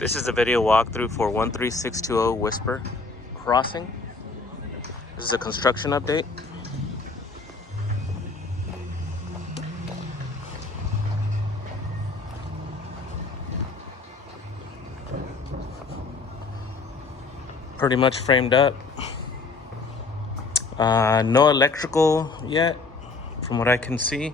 This is a video walkthrough for 13620 Whisper Crossing. This is a construction update. Pretty much framed up. No electrical yet, from what I can see.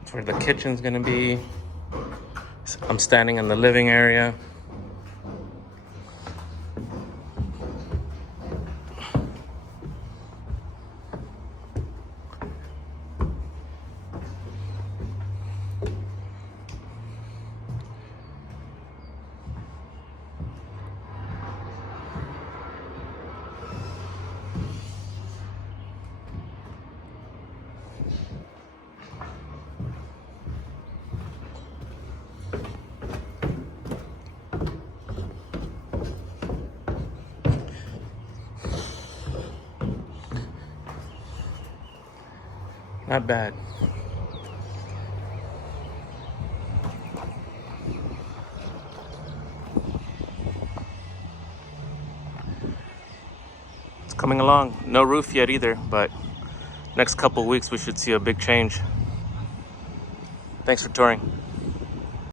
That's where the kitchen's gonna be. I'm standing in the living area. Not bad. It's coming along. No roof yet either, but next couple weeks we should see a big change. Thanks for touring.